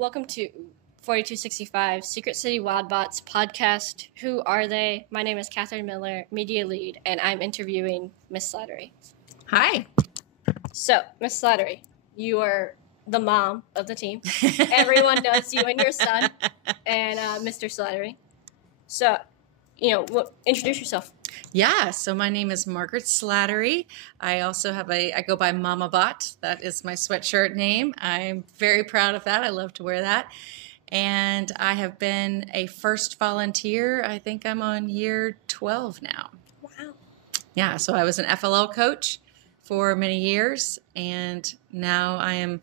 Welcome to 4265 Secret City Wildbots podcast. Who are they? My name is Catherine Miller, media lead, and I'm interviewing Miss Slattery. Hi. So, Miss Slattery, you are the mom of the team. Everyone knows you and your son, and Mr. Slattery. So, introduce yourself. Yeah, so my name is Margaret Slattery. I also I go by Mama Bot. That is my sweatshirt name. I'm very proud of that. I love to wear that. And I have been a first volunteer. I think I'm on year 12 now. Wow. Yeah, so I was an FLL coach for many years, and now I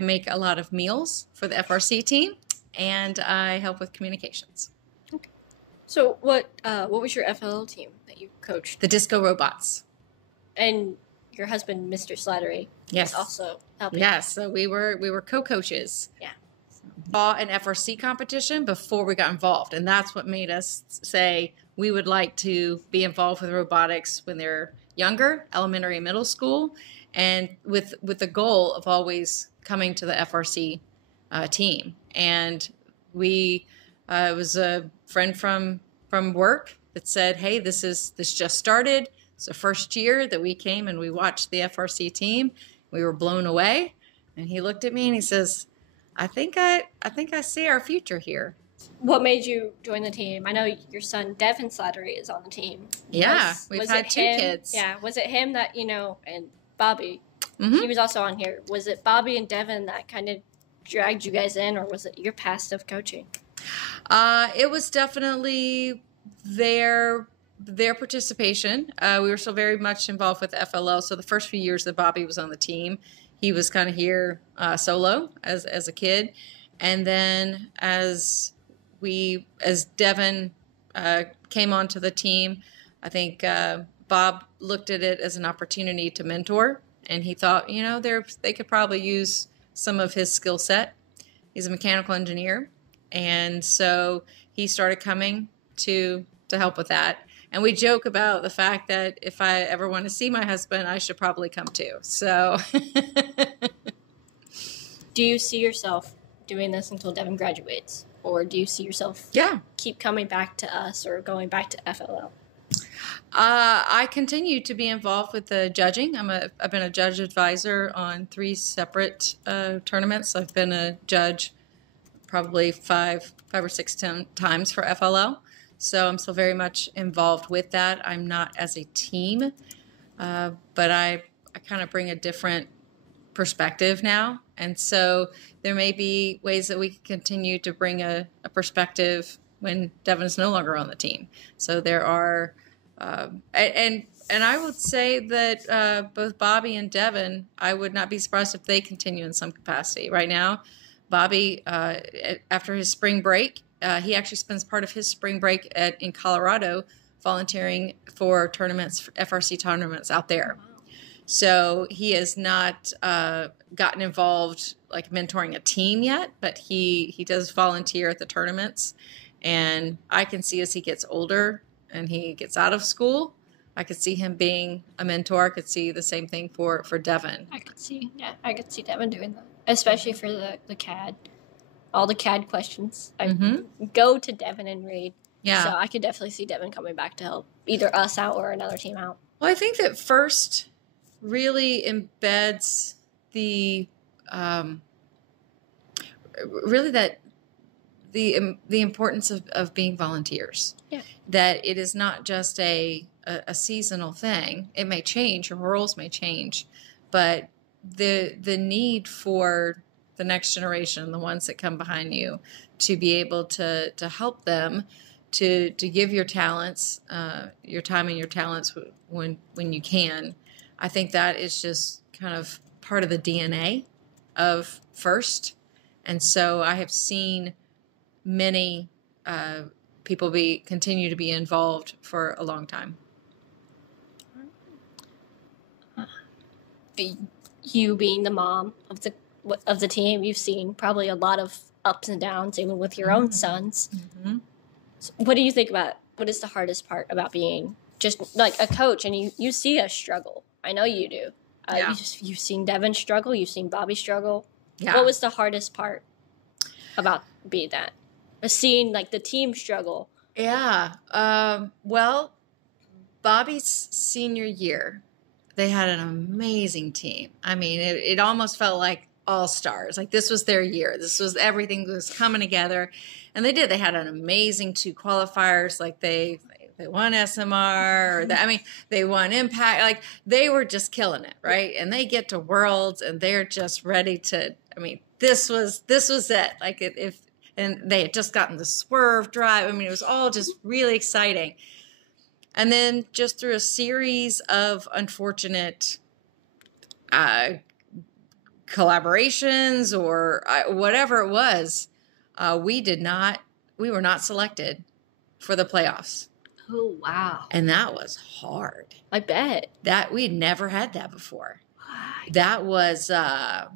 make a lot of meals for the FRC team, and I help with communications. So what was your FLL team that you coached? The Disco Robots. And your husband, Mr. Slattery, yes, was also helping. Yes, so we were co-coaches. Yeah. Saw an FRC competition before we got involved, and that's what made us say we would like to be involved with robotics when they're younger, elementary and middle school, and with the goal of always coming to the FRC team. And we it was a friend from work that said, hey, this just started. It's the first year that we came and we watched the FRC team. We were blown away. And he looked at me and he says, I think I see our future here. What made you join the team? I know your son, Devin Slattery, is on the team. Yeah, we've had two kids. Yeah, was it him that, and Bobby, mm-hmm. He was also on here. Was it Bobby and Devin that kind of dragged you guys in, or was it your past of coaching? It was definitely their participation. We were still very much involved with FLL. So the first few years that Bobby was on the team, he was kind of here solo as a kid. And then as Devin came onto the team, I think Bob looked at it as an opportunity to mentor. And he thought, they could probably use some of his skill set. He's a mechanical engineer. And so he started coming to help with that. And we joke about the fact that if I ever want to see my husband, I should probably come too. So do you see yourself doing this until Devin graduates? Or do you see yourself keep coming back to us or going back to FLL? I continue to be involved with the judging. I've been a judge advisor on 3 separate tournaments. I've been a judge probably five or six times for FLL. So I'm still very much involved with that. I'm not as a team, but I kind of bring a different perspective now. And so there may be ways that we can continue to bring a perspective when Devin's no longer on the team. So there are, and I would say that both Bobby and Devin, I would not be surprised if they continue in some capacity. Right now, Bobby, after his spring break, he actually spends part of his spring break in Colorado volunteering for tournaments, FRC tournaments out there. Wow. So he has not gotten involved like mentoring a team yet, but he does volunteer at the tournaments. And I can see as he gets older and he gets out of school, I could see him being a mentor. I could see the same thing for Devin. I could see Devin doing that, especially for the CAD. All the CAD questions. I go to Devin and read. Yeah. So I could definitely see Devin coming back to help either us out or another team out. Well, I think that first really embeds the importance of being volunteers. Yeah. That it is not just a seasonal thing. It may change, your roles may change, but the need for the next generation, the ones that come behind you, to be able to help them, to give your talents, your time and your talents when you can. I think that is just kind of part of the DNA of FIRST. And so I have seen many people continue to be involved for a long time. You being the mom of the team, you've seen probably a lot of ups and downs, even with your own sons. Mm-hmm. So what do you think about, what is the hardest part about being just like a coach and you see us struggle? I know you do. You've seen Devin struggle. You've seen Bobby struggle. Yeah. What was the hardest part about being that? Seeing like the team struggle. Yeah. Well, Bobby's senior year, they had an amazing team. I mean, it almost felt like all stars. Like this was their year. This was everything was coming together, and they did. They had an amazing 2 qualifiers. Like they won SMR. Or I mean, they won Impact. Like they were just killing it, right? And they get to Worlds, and they're just ready to. I mean, this was it. Like and they had just gotten the swerve drive. I mean, it was all just really exciting. And then just through a series of unfortunate collaborations or whatever it was, we were not selected for the playoffs. Oh, wow. And that was hard. I bet. That we'd never had that before. That was, and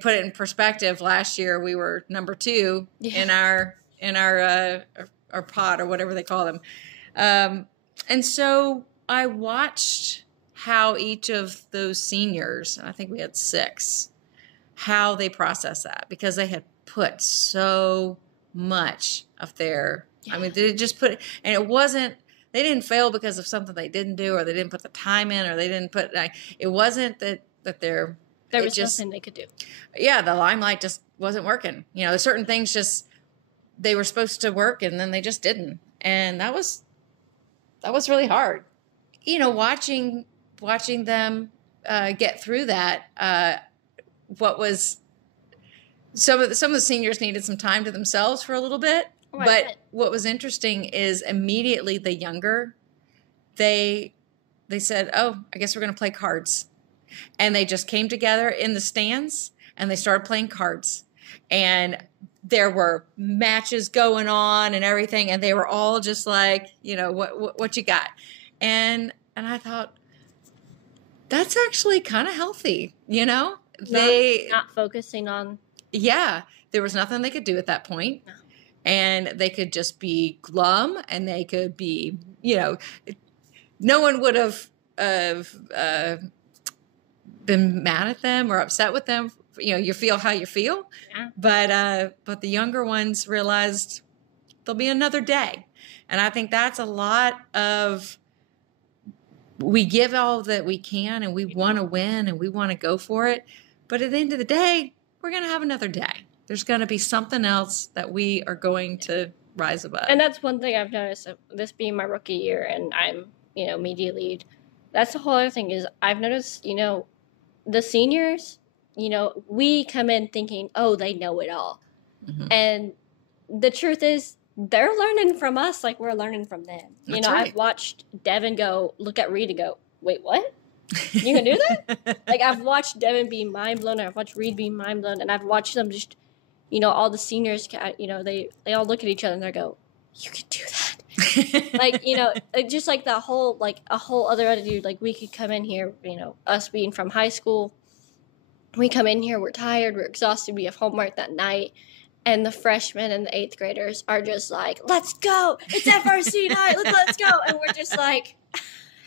put it in perspective, last year we were number 2 in our pod or whatever they call them. And so I watched how each of those seniors, I think we had 6, how they process that, because they had put so much of their, I mean, they just put it, and it wasn't, they didn't fail because of something they didn't do, or they didn't put the time in, or they didn't put, it wasn't that there was nothing they could do. Yeah. The limelight just wasn't working. There's certain things just, they were supposed to work and then they just didn't. And that was really hard. Watching them get through that. What was some of the seniors needed some time to themselves for a little bit. Right. But what was interesting is immediately the younger, they said, "Oh, I guess we're going to play cards," and they just came together in the stands and they started playing cards. And there were matches going on and everything, and they were all just like, what you got? And I thought, that's actually kind of healthy, Not focusing on. Yeah, there was nothing they could do at that point. No. And they could just be glum, and they could be, no one would have been mad at them or upset with them. You feel how you feel. Yeah. But the younger ones realized there'll be another day. And I think that's a lot of, we give all that we can, and we want to win, and we want to go for it. But at the end of the day, we're going to have another day. There's going to be something else that we are going to rise above. And that's one thing I've noticed, this being my rookie year, and I'm, media lead. That's the whole other thing is I've noticed, the seniors, we come in thinking, oh, they know it all. Mm-hmm. And the truth is, they're learning from us like we're learning from them. That's right. I've watched Devin look at Reed and go, wait, what? You can do that? Like, I've watched Devin be mind blown, and I've watched Reed be mind blown, and I've watched them just, all the seniors, they all look at each other and they go, you can do that. Like, just like a whole other attitude. Like, we could come in here, us being from high school, we come in here, we're tired, we're exhausted, we have homework that night, and the freshmen and the 8th graders are just like, let's go, it's FRC night, let's go, and we're just like,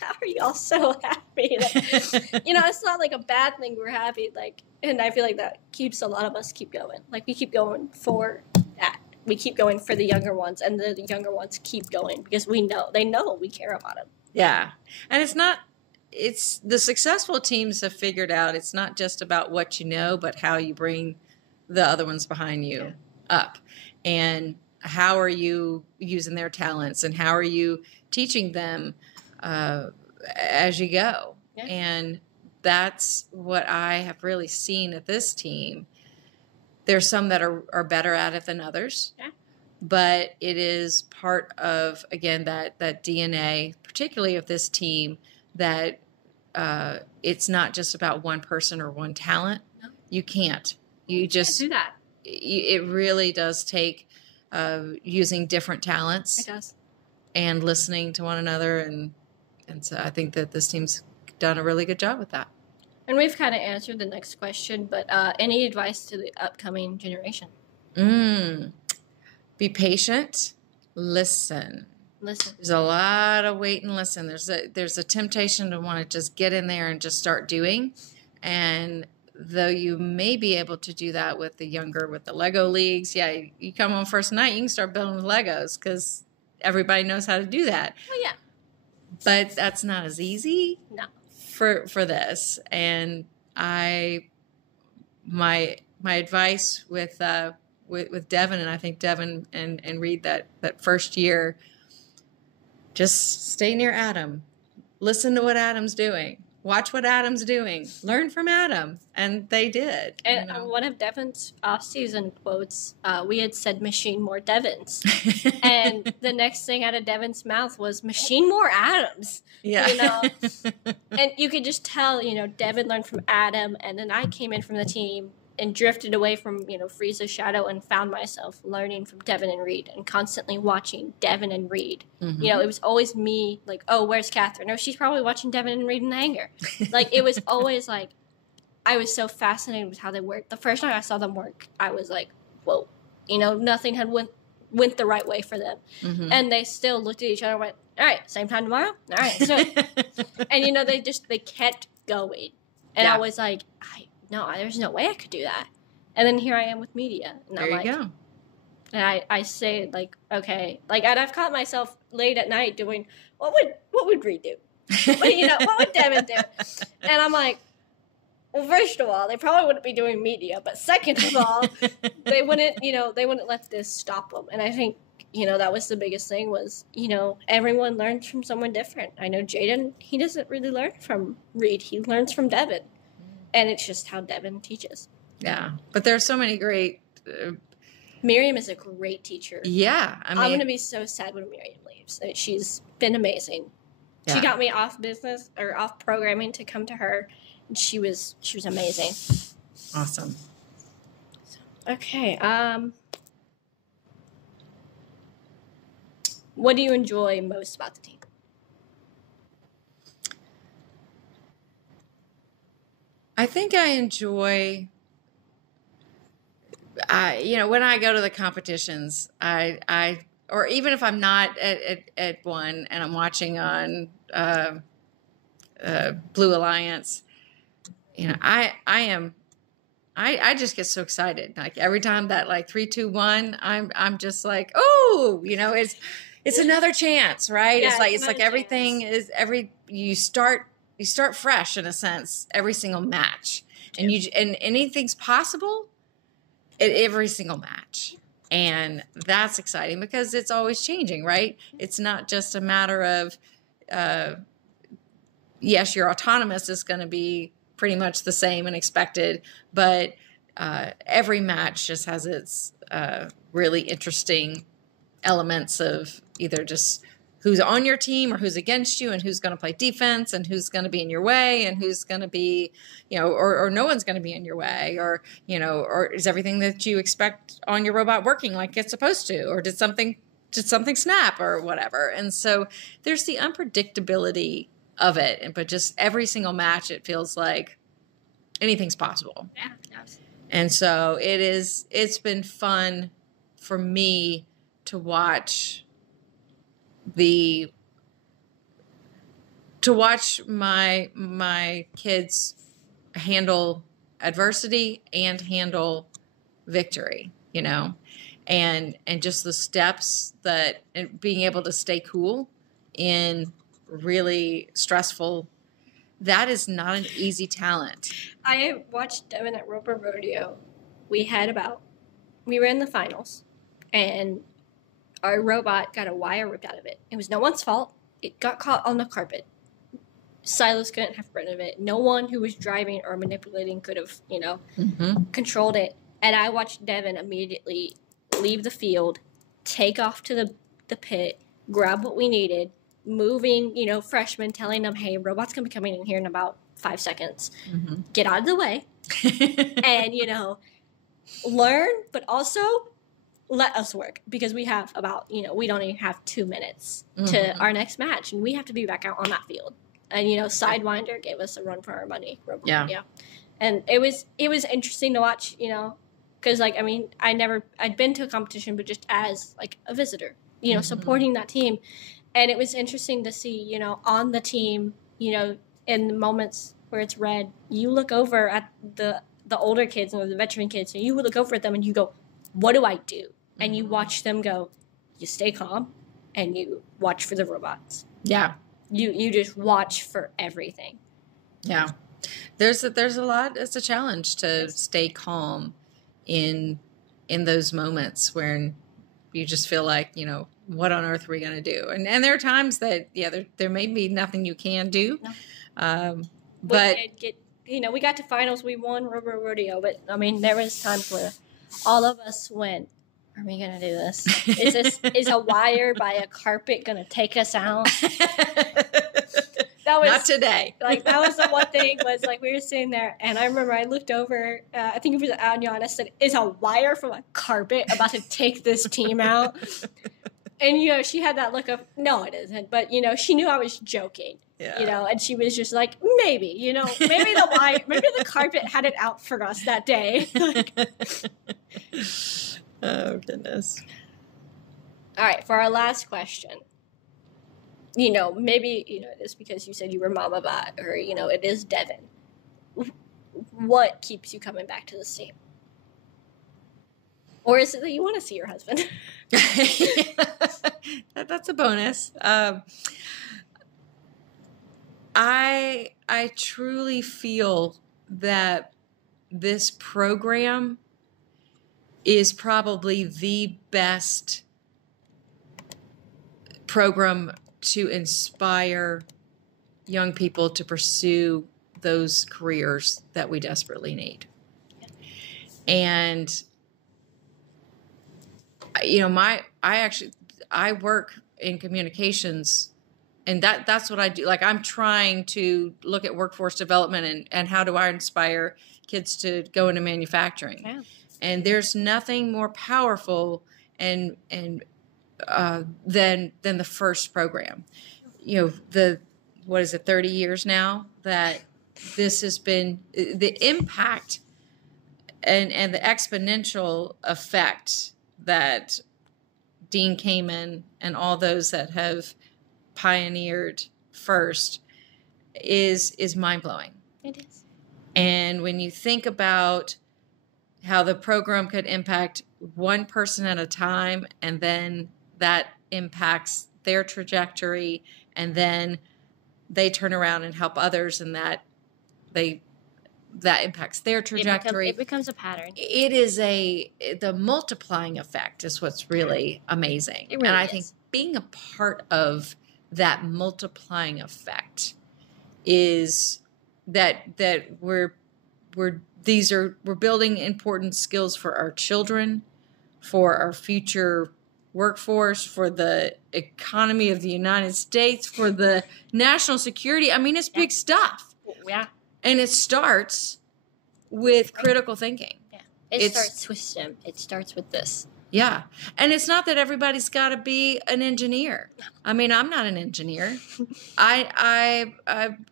how are y'all so happy? Like, it's not like a bad thing, we're happy, like, and I feel like that keeps a lot of us keep going. Like, we keep going for that. We keep going for the younger ones, and the younger ones keep going because they know we care about them. Yeah. And it's the successful teams have figured out it's not just about what you know, but how you bring the other ones behind you up. And how are you using their talents, and how are you teaching them as you go? Yeah. And that's what I have really seen at this team. There's some that are better at it than others, but it is part of, again, that DNA, particularly of this team, that it's not just about one person or one talent. No. You can't. You just can't do that. It really does take using different talents. It does. And listening to one another, and so I think that this team's done a really good job with that. And we've kind of answered the next question, but any advice to the upcoming generation? Be patient. Listen. There's a lot of wait and listen. There's a temptation to want to just get in there and just start doing, and though you may be able to do that with the Lego leagues. Yeah, you come on first night, you can start building with Legos because everybody knows how to do that. Well, yeah. But that's not as easy. No. For this. And my advice with Devin, and I think Devin and Reed that first year, just stay near Adam. Listen to what Adam's doing. Watch what Adam's doing. Learn from Adam. And they did. And one of Devin's off-season quotes, we had said machine more Devins. And the next thing out of Devin's mouth was machine more Adams. Yeah. You know? And you could just tell, you know, Devin learned from Adam, and then I came in from the team and drifted away from, you know, Frieza's shadow and found myself learning from Devin and Reed and constantly watching Devin and Reed. Mm-hmm. You know, it was always me, like, oh, where's Catherine? Oh, she's probably watching Devin and Reed in the hangar. Like, it was always like, I was so fascinated with how they worked. The first time I saw them work, I was like, whoa. You know, nothing had went the right way for them. Mm-hmm. And they still looked at each other and went, all right, same time tomorrow? All right. So, and, you know, they kept going. And I was like, no, there's no way I could do that. And then here I am with media. And there you go. And I say, like, okay. Like, and I've caught myself late at night doing, what would Reed do? You know, what would Devin do? And I'm like, well, first of all, they probably wouldn't be doing media. But second of all, they wouldn't let this stop them. And I think, you know, that was the biggest thing was, you know, everyone learns from someone different. I know Jaden, he doesn't really learn from Reed. He learns from Devin. And it's just how Devin teaches. Yeah. But there's so many great... Miriam is a great teacher. Yeah. I'm going to be so sad when Miriam leaves. She's been amazing. Yeah. She got me off business or off programming to come to her. And she was amazing. Awesome. Okay. What do you enjoy most about the team? I think I enjoy, you know, when I go to the competitions, or even if I'm not at one and I'm watching on Blue Alliance, you know, I just get so excited. Like every time that like 3, 2, 1, I'm just like, oh, you know, it's another chance, right? Yeah, it's like everything is you start fresh in a sense every single match, and and anything's possible at every single match, and that's exciting because it's always changing, right? It's not just a matter of yes, your autonomous is going to be pretty much the same and expected, but every match just has its really interesting elements of either just who's on your team or who's against you and who's going to play defense and who's going to be in your way and who's going to be, you know, or no one's going to be in your way, or, you know, or is everything that you expect on your robot working like it's supposed to, or did something snap or whatever. And so there's the unpredictability of it. But just every single match, it feels like anything's possible. Yeah, absolutely. And so it's been fun for me to watch my kids handle adversity and handle victory, you know, and just the steps that, and being able to stay cool in really stressful, that is not an easy talent. I watched Devin at Roper Rodeo. We were in the finals, and our robot got a wire ripped out of it. It was no one's fault. It got caught on the carpet. Silas couldn't have rid of it. No one who was driving or manipulating could have, you know, controlled it. And I watched Devin immediately leave the field, take off to the pit, grab what we needed, moving, you know, freshmen, telling them, hey, robot's going to be coming in here in about 5 seconds. Get out of the way. And, you know, learn, but also let us work, because we have about, you know, we don't even have 2 minutes to our next match, and we have to be back out on that field. And, you know, Sidewinder gave us a run for our money. Yeah. And it was interesting to watch, you know, because, like, I mean, I'd been to a competition, but just as, like, a visitor, you know, supporting that team. And it was interesting to see, you know, on the team, you know, in the moments where it's red, you look over at the the older kids and the veteran kids, and you would look over at them and you go, what do I do? And you watch them go, you stay calm and you watch for the robots. Yeah. You just watch for everything. Yeah. There's a lot. It's a challenge to stay calm in those moments when you just feel like, what on earth are we going to do? And there are times that, there may be nothing you can do. No. But we got to finals, we won Robo Rodeo, but I mean, there was times where all of us went, are we going to do this? Is a wire by a carpet going to take us out? That was, not today. Like, that was the one thing was like, we were sitting there and I remember I looked over, I think it was Anya, and I said, is a wire from a carpet about to take this team out? And, she had that look of, no, it isn't. But, she knew I was joking. Yeah. And she was just like, maybe, maybe the carpet had it out for us that day. Oh, goodness. All right, for our last question, maybe, it's because you said you were Mama Bot or, it is Devin. What keeps you coming back to this team? Or is it that you want to see your husband? That's a bonus. I truly feel that this program is probably the best program to inspire young people to pursue those careers that we desperately need. And I work in communications, and that's what I do. Like, I'm trying to look at workforce development and how do I inspire kids to go into manufacturing. Yeah. And there's nothing more powerful than the first program. 30 years now that this has been the impact and the exponential effect that Dean Kamen and all those that have pioneered first is mind-blowing. It is. And when you think about how the program could impact one person at a time, and then that impacts their trajectory, and then they turn around and help others, and that impacts their trajectory. It becomes a pattern. It is the multiplying effect is what's really amazing. It really and I is. think being a part of that multiplying effect is that we're building important skills for our children, for our future workforce, for the economy of the United States, for the national security. I mean, it's big stuff. Yeah. And it starts with critical thinking. Yeah. It starts with STEM. It starts with this. Yeah. And it's not that everybody's got to be an engineer. I mean, I'm not an engineer. And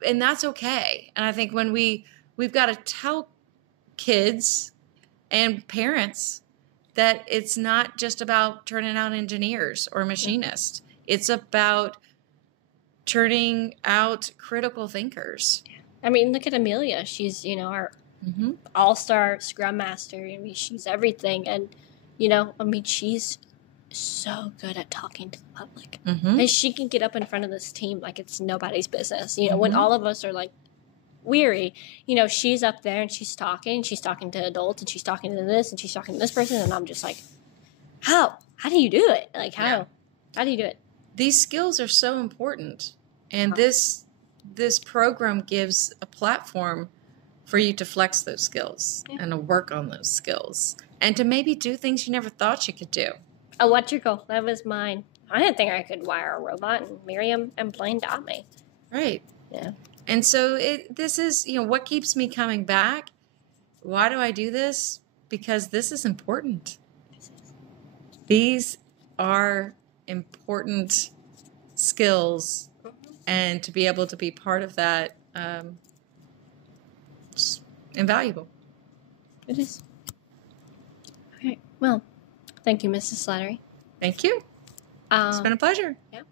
that's okay. And I think when we've got to tell kids and parents that it's not just about turning out engineers or machinists. It's about turning out critical thinkers. I mean, look at Amelia. She's, our all-star scrum master. I mean, she's everything. And, she's so good at talking to the public. Mm-hmm. And she can get up in front of this team like it's nobody's business. When all of us are like weary, she's up there and she's talking to adults, and she's talking to this, and she's talking to this person. And I'm just like, how do you do it? Like, how do you do it? These skills are so important. And this program gives a platform for you to flex those skills and to work on those skills and to maybe do things you never thought you could do. Electrical, that was mine. I didn't think I could wire a robot, and Miriam and Blaine taught me. Right. Yeah. And so this is, what keeps me coming back. Why do I do this? Because this is important. These are important skills, and to be able to be part of that is invaluable. It is. Okay. Well, thank you, Mrs. Slattery. Thank you. It's been a pleasure. Yeah.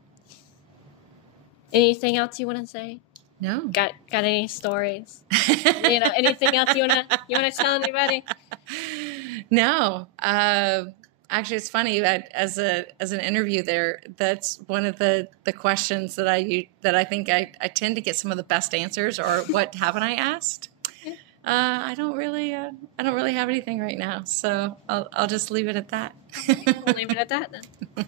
Anything else you want to say? No. Got any stories? Anything else you wanna tell anybody? No. Actually, it's funny that as an interview there, that's one of the questions that I think I tend to get some of the best answers. Or what haven't I asked? I don't really have anything right now, so I'll just leave it at that. We'll leave it at that then.